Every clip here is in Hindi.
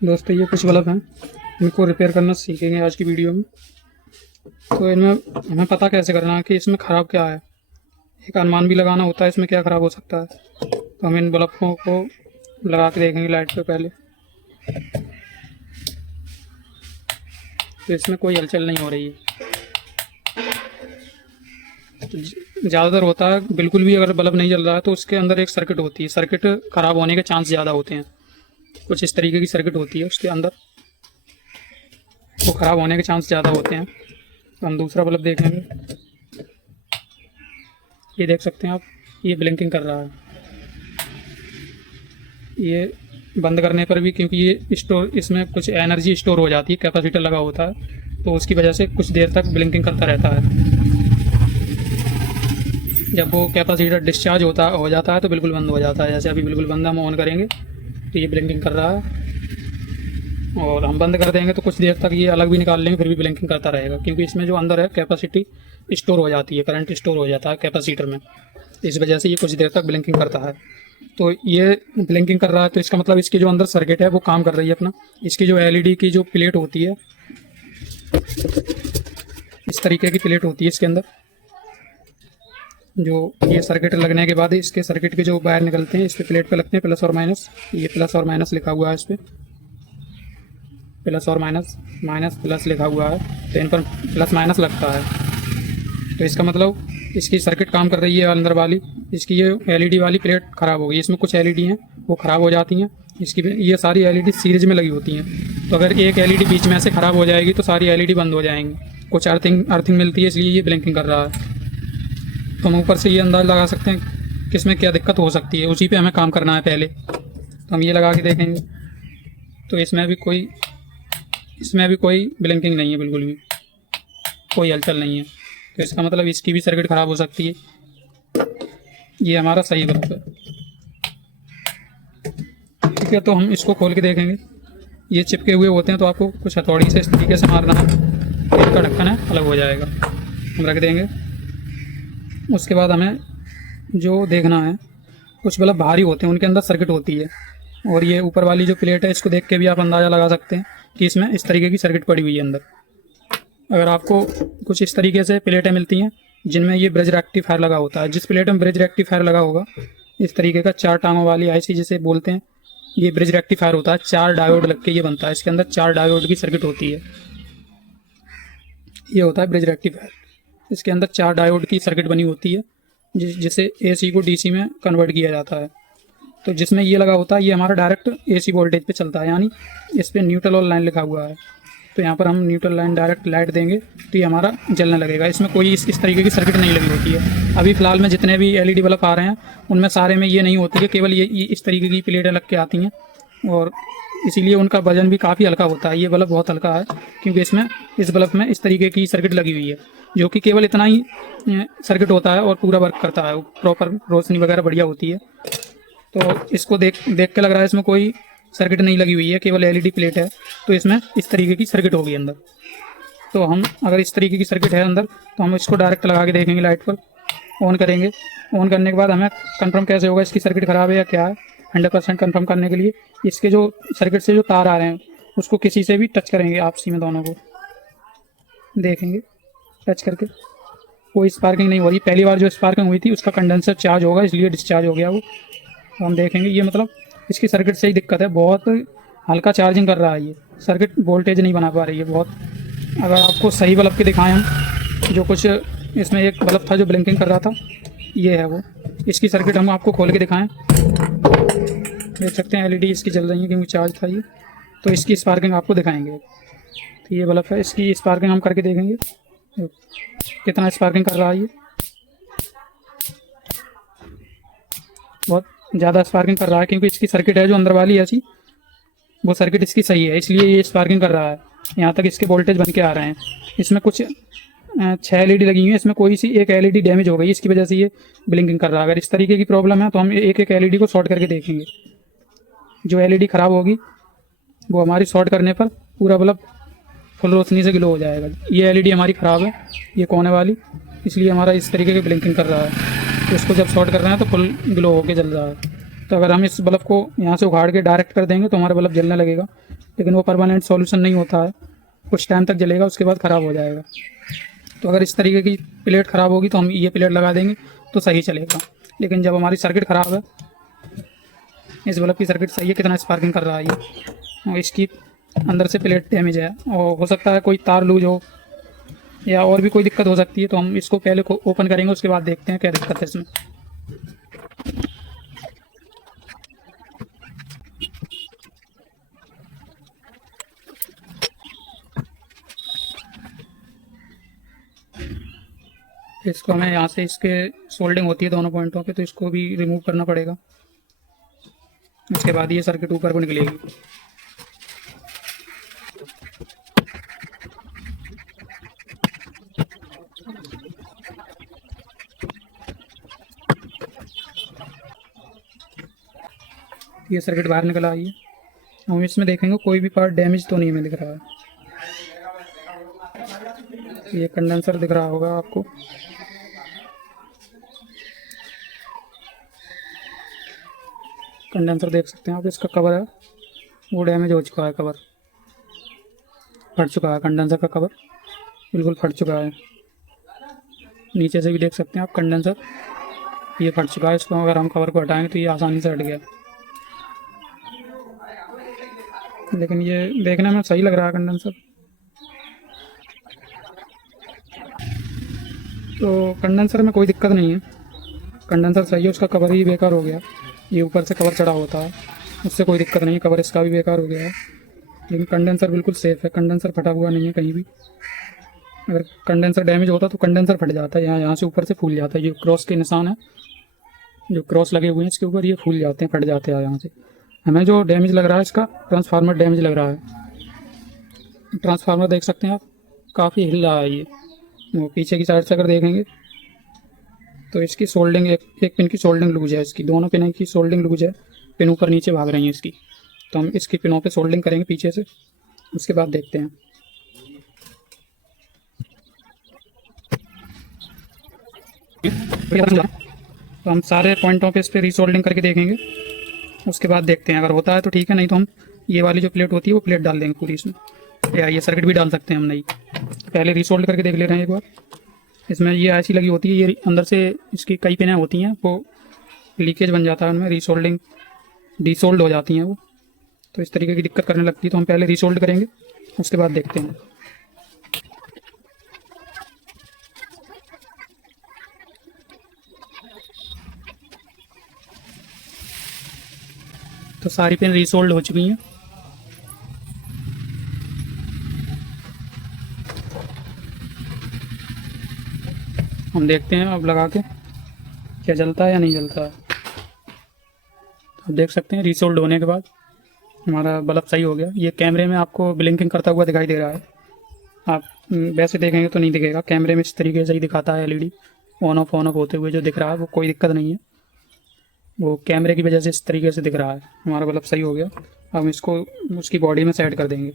दोस्तों ये कुछ बल्ब हैं, इनको रिपेयर करना सीखेंगे आज की वीडियो में। तो इनमें हमें पता कैसे करना है कि इसमें ख़राब क्या है। एक अनुमान भी लगाना होता है इसमें क्या ख़राब हो सकता है। तो हम इन बल्बों को लगा के देखेंगे लाइट पे पहले। तो इसमें कोई हलचल नहीं हो रही है। तो ज़्यादातर होता है बिल्कुल भी अगर बल्ब नहीं जल रहा है तो उसके अंदर एक सर्किट होती है, सर्किट ख़राब होने के चांस ज़्यादा होते हैं। कुछ इस तरीके की सर्किट होती है उसके अंदर, वो ख़राब होने के चांस ज़्यादा होते हैं। तो हम दूसरा बल्ब देखेंगे। ये देख सकते हैं आप, ये ब्लिंकिंग कर रहा है। ये बंद करने पर भी, क्योंकि ये स्टोर, इसमें कुछ एनर्जी स्टोर हो जाती है, कैपेसिटर लगा होता है, तो उसकी वजह से कुछ देर तक ब्लिंकिंग करता रहता है। जब वो कैपेसिटर डिस्चार्ज हो जाता है तो बिल्कुल बंद हो जाता है। जैसे अभी बिल्कुल बंद, हम ऑन करेंगे तो ये ब्लिंकिंग कर रहा है, और हम बंद कर देंगे तो कुछ देर तक ये अलग भी निकाल लेंगे फिर भी ब्लिंकिंग करता रहेगा, क्योंकि इसमें जो अंदर है कैपेसिटी स्टोर हो जाती है, करंट स्टोर हो जाता है कैपेसिटर में। इस वजह से ये कुछ देर तक ब्लिंकिंग करता है। तो ये ब्लिंकिंग कर रहा है तो इसका मतलब इसकी जो अंदर सर्किट है वो काम कर रही है अपना। इसकी जो एलईडी की जो प्लेट होती है, इस तरीके की प्लेट होती है इसके अंदर, जो ये सर्किट लगने के बाद इसके सर्किट के जो वायर निकलते हैं इस पे प्लेट पे लगते हैं, प्लस और माइनस। ये प्लस और माइनस लिखा हुआ है इस पर, प्लस और माइनस, माइनस प्लस लिखा हुआ है, तो इन पर प्लस माइनस लगता है। तो इसका मतलब इसकी सर्किट काम कर रही है अंदर वाली। इसकी ये एलईडी वाली प्लेट ख़राब हो गई। इसमें कुछ एलईडी हैं वो ख़राब हो जाती हैं। इसकी ये सारी एलईडी सीरीज में लगी होती हैं, तो अगर एक एलईडी बीच में से ख़राब हो जाएगी तो सारी एलईडी बंद हो जाएंगी। कुछ अर्थिंग मिलती है, इसलिए ये ब्लिंकिंग कर रहा है। तो हम ऊपर से ये अंदाज़ लगा सकते हैं कि इसमें क्या दिक्कत हो सकती है, उसी पे हमें काम करना है पहले। तो हम ये लगा के देखेंगे तो इसमें भी कोई ब्लिंकिंग नहीं है, बिल्कुल भी कोई हलचल नहीं है। तो इसका मतलब इसकी भी सर्किट ख़राब हो सकती है। ये हमारा सही बल्ब है, ठीक है। तो हम इसको खोल के देखेंगे। ये चिपके हुए होते हैं तो आपको कुछ हथौड़ी से इस तरीके से मारना है, इसका ढक्कन है अलग हो जाएगा। हम रख देंगे। उसके बाद हमें जो देखना है, कुछ बल्ब भारी होते हैं उनके अंदर सर्किट होती है, और ये ऊपर वाली जो प्लेट है इसको देख के भी आप अंदाज़ा लगा सकते हैं कि इसमें इस तरीके की सर्किट पड़ी हुई है अंदर। अगर आपको कुछ इस तरीके से प्लेटें मिलती हैं जिनमें ये ब्रिज रेक्टिफायर लगा होता है, जिस प्लेट में ब्रिज रेक्टिफायर लगा होगा, इस तरीके का 4 टांगों वाली आईसी जिसे बोलते हैं, ये ब्रिज रेक्टिफायर होता है। 4 डायोड लग के ये बनता है, इसके अंदर 4 डायोड की सर्किट होती है। ये होता है ब्रिज रेक्टिफायर। इसके अंदर 4 डायोड की सर्किट बनी होती है जिसे एसी को डीसी में कन्वर्ट किया जाता है। तो जिसमें ये लगा होता है ये हमारा डायरेक्ट एसी वोल्टेज पे चलता है, यानी इस पर न्यूट्रल और लाइन लिखा हुआ है। तो यहाँ पर हम न्यूट्रल लाइन डायरेक्ट लाइट देंगे तो ये हमारा जलने लगेगा। इसमें कोई इस तरीके की सर्किट नहीं लगी होती है। अभी फ़िलहाल में जितने भी एलईडी बल्ब आ रहे हैं उनमें सारे में ये नहीं होती है, केवल ये इस तरीके की प्लेटें लग के आती हैं, और इसीलिए उनका वजन भी काफ़ी हल्का होता है। ये बल्ब बहुत हल्का है क्योंकि इस बल्ब में इस तरीके की सर्किट लगी हुई है, जो कि केवल इतना ही सर्किट होता है और पूरा वर्क करता है, प्रॉपर रोशनी वगैरह बढ़िया होती है। तो इसको देख के लग रहा है इसमें कोई सर्किट नहीं लगी हुई है, केवल एलईडी प्लेट है, तो इसमें इस तरीके की सर्किट होगी अंदर। तो हम अगर इस तरीके की सर्किट है अंदर तो हम इसको डायरेक्ट लगा के देखेंगे, लाइट पर ऑन करेंगे। ऑन करने के बाद हमें कंफर्म कैसे होगा इसकी सर्किट ख़राब है या क्या है। 100% कंफर्म करने के लिए इसके जो सर्किट से जो तार आ रहे हैं उसको किसी से भी टच करेंगे, आपसी में दोनों को देखेंगे टच करके। कोई स्पार्किंग नहीं हो रही। पहली बार जो स्पार्किंग हुई थी उसका कंडेंसर चार्ज होगा, इसलिए डिस्चार्ज हो गया वो। तो हम देखेंगे, ये मतलब इसकी सर्किट से ही दिक्कत है, बहुत हल्का चार्जिंग कर रहा है ये, सर्किट वोल्टेज नहीं बना पा रही है बहुत। अगर आपको सही बल्ब के दिखाएं हम, जो कुछ इसमें एक बल्ब था जो ब्लिंकिंग कर रहा था, ये है वो। इसकी सर्किट हम आपको खोल के दिखाएं, देख सकते हैं एलईडी इसकी जल रही है क्योंकि चार्ज था ये। तो इसकी स्पार्किंग आपको दिखाएंगे। तो ये बल्ब है, इसकी स्पार्किंग हम करके देखेंगे कितना स्पार्किंग कर रहा है ये। बहुत ज़्यादा स्पार्किंग कर रहा है क्योंकि इसकी सर्किट है जो अंदर वाली ऐसी, वो सर्किट इसकी सही है, इसलिए ये स्पार्किंग कर रहा है। यहाँ तक इसके वोल्टेज बन के आ रहे हैं। इसमें कुछ 6 एलईडी लगी हुई है, इसमें कोई सी एक एलईडी डैमेज हो गई, इसकी वजह से ये ब्लिंकिंग कर रहा है। अगर इस तरीके की प्रॉब्लम है तो हम एक एक एलईडी को शॉर्ट करके देखेंगे। जो एलईडी ख़राब होगी वो हमारी शॉर्ट करने पर पूरा बल्ब फुल रोशनी से ग्लो हो जाएगा। ये एलईडी हमारी ख़राब है, ये कोने वाली, इसलिए हमारा इस तरीके की ब्लिंकिंग कर रहा है। तो इसको जब शॉर्ट कर रहे हैं तो फुल ग्लो होके जल रहा है। तो अगर हम इस बल्ब को यहाँ से उखाड़ के डायरेक्ट कर देंगे तो हमारा बल्ब जलने लगेगा, लेकिन वो परमानेंट सॉल्यूशन नहीं होता है, कुछ टाइम तक जलेगा, उसके बाद ख़राब हो जाएगा। तो अगर इस तरीके की प्लेट ख़राब होगी तो हम ये प्लेट लगा देंगे तो सही चलेगा। लेकिन जब हमारी सर्किट ख़राब है, इस बल्ब की सर्किट सही है, कितना स्पार्किंग कर रहा है ये, और इसकी अंदर से प्लेट डैमेज है और हो सकता है कोई तार लूज हो या और भी कोई दिक्कत हो सकती है। तो हम इसको पहले को ओपन करेंगे, उसके बाद देखते हैं क्या दिक्कत है इसमें। इसको हमें यहाँ से इसके सोल्डिंग होती है दोनों पॉइंटों पे, तो इसको भी रिमूव करना पड़ेगा। उसके बाद ये सर्किट ऊपर को निकलेगी। ये सर्किट बाहर निकल आई है। हम इसमें देखेंगे कोई भी पार्ट डैमेज तो नहीं हमें दिख रहा है। ये कंडेंसर दिख रहा होगा आपको, कंडेंसर देख सकते हैं आप। इसका कवर है वो डैमेज हो चुका है, कवर फट चुका है, कंडेंसर का कवर बिल्कुल फट चुका है। नीचे से भी देख सकते हैं आप, कंडेंसर ये फट चुका है। इसको अगर हम कवर को हटाएंगे तो ये आसानी से हट गया, लेकिन ये देखने में सही लग रहा है कंडेंसर। तो कंडेंसर में कोई दिक्कत नहीं है, कंडेंसर सही है, उसका कवर ही बेकार हो गया। ये ऊपर से कवर चढ़ा होता है, उससे कोई दिक्कत नहीं, कवर इसका भी बेकार हो गया है, लेकिन कंडेंसर बिल्कुल सेफ़ है, कंडेंसर फटा हुआ नहीं है कहीं भी। अगर कंडेंसर डैमेज होता तो कंडेंसर फट जाता है, यहाँ से ऊपर से फूल जाता है। ये क्रॉस के निशान है, जो क्रॉस लगे हुए हैं इसके ऊपर, ये फूल जाते हैं, फट जाते हैं यहाँ से। हमें जो डैमेज लग रहा है इसका ट्रांसफार्मर डैमेज लग रहा है। ट्रांसफार्मर देख सकते हैं आप, काफ़ी हिल रहा है ये। वो पीछे की साइड से अगर देखेंगे तो इसकी सोल्डिंग एक पिन की सोल्डिंग लूज है, इसकी दोनों पिन की सोल्डिंग लूज है, पिन ऊपर नीचे भाग रही है इसकी। तो हम इसकी पिनों पे सोल्डिंग करेंगे पीछे से, उसके बाद देखते हैं। तो हम सारे पॉइंटों पे इस पर रीसोल्डिंग करके देखेंगे, उसके बाद देखते हैं। अगर होता है तो ठीक है, नहीं तो हम ये वाली जो प्लेट होती है वो प्लेट डाल देंगे पूरी इसमें, या ये सर्किट भी डाल सकते हैं हम। नहीं, पहले रीसोल्ड करके देख ले रहे हैं एक बार। इसमें ये ऐसी लगी होती है, ये अंदर से इसकी कई पिनें होती हैं, वो लीकेज बन जाता है उनमें, रीसोल्डिंग डीसोल्ड हो जाती हैं वो, तो इस तरीके की दिक्कत करने लगती है। तो हम पहले रीसोल्ड करेंगे, उसके बाद देखते हैं। तो सारी पिन रीसोल्ड हो चुकी हैं। हम देखते हैं अब लगा के क्या जलता है या नहीं जलता है। आप देख सकते हैं रीसोल्ड होने के बाद हमारा बल्ब सही हो गया। ये कैमरे में आपको ब्लिंकिंग करता हुआ दिखाई दे रहा है, आप वैसे देखेंगे तो नहीं दिखेगा, कैमरे में इस तरीके से ही दिखाता है। एलईडी ऑन ऑफ होते हुए जो दिख रहा है वो कोई दिक्कत नहीं है, वो कैमरे की वजह से इस तरीके से दिख रहा है। हमारा बल्ब सही हो गया। अब हम इसको उसकी बॉडी में सेट कर देंगे।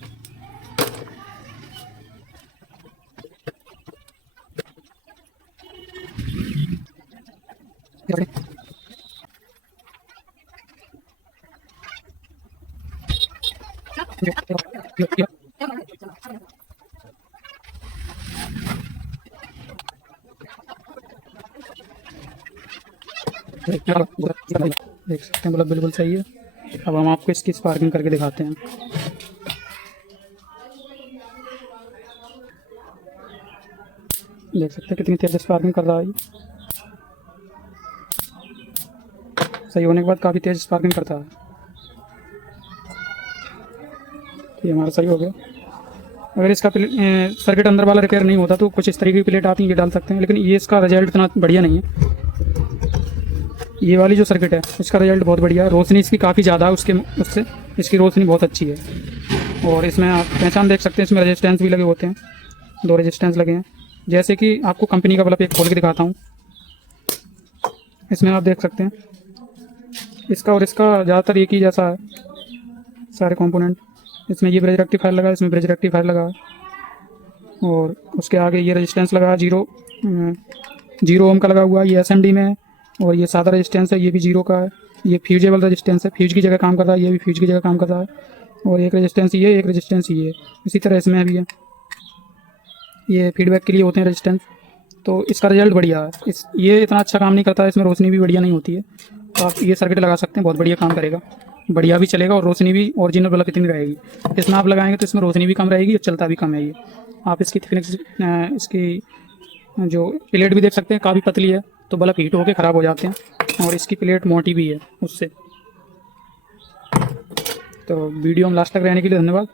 देख सकते हैं बल्ब बिल्कुल सही है। अब हम आपको इसकी स्पार्किंग करके दिखाते हैं। देख सकते हैं कितनी तेज स्पार्किंग कर रहा है। सही होने के बाद काफ़ी तेज स्पार्किंग करता है। ये हमारा सही हो गया। अगर इसका सर्किट अंदर वाला रिपेयर नहीं होता तो कुछ इस तरीके की प्लेट आती है, ये डाल सकते हैं, लेकिन ये इसका रिजल्ट इतना बढ़िया नहीं है। ये वाली जो सर्किट है इसका रिजल्ट बहुत बढ़िया है, रोशनी इसकी काफ़ी ज़्यादा है, उससे इसकी रोशनी बहुत अच्छी है। और इसमें आप पहचान देख सकते हैं, इसमें रेजिस्टेंस भी लगे होते हैं, 2 रेजिस्टेंस लगे हैं। जैसे कि आपको कंपनी का बल्ब एक खोल के दिखाता हूँ। इसमें आप देख सकते हैं इसका और इसका ज़्यादातर एक ही जैसा है सारे कंपोनेंट। इसमें ये ब्रिज रेक्टिफायर लगा है, इसमें ब्रिज रेक्टिफायर लगा है, और उसके आगे ये रेजिस्टेंस लगा है 0 ओम का लगा हुआ है, ये एसएमडी में है। और ये सादा रेजिस्टेंस है, ये भी 0 का है। ये फ्यूजेबल रेजिस्टेंस है, फ्यूज की जगह काम कर रहा है, ये भी फ्यूज की जगह काम कर रहा है। और एक रेजिस्टेंस ये, एक रेजिस्टेंस ये। इसी तरह इसमें भी है, ये फीडबैक के लिए होते हैं रेजिस्टेंस। तो इसका रिजल्ट बढ़िया है। ये इतना अच्छा काम नहीं करता है, इसमें रोशनी भी बढ़िया नहीं होती है। तो आप ये सर्किट लगा सकते हैं, बहुत बढ़िया काम करेगा, बढ़िया भी चलेगा और रोशनी भी ओरिजिनल बल्ब इतनी रहेगी। इसमें आप लगाएंगे तो इसमें रोशनी भी कम रहेगी और चलता भी कम है ये। आप इसकी थिकनेस, इसकी जो प्लेट भी देख सकते हैं, काफ़ी पतली है, तो बल्ब हीट होकर ख़राब हो जाते हैं। और इसकी प्लेट मोटी भी है उससे। तो वीडियो में लास्ट तक रहने के लिए धन्यवाद।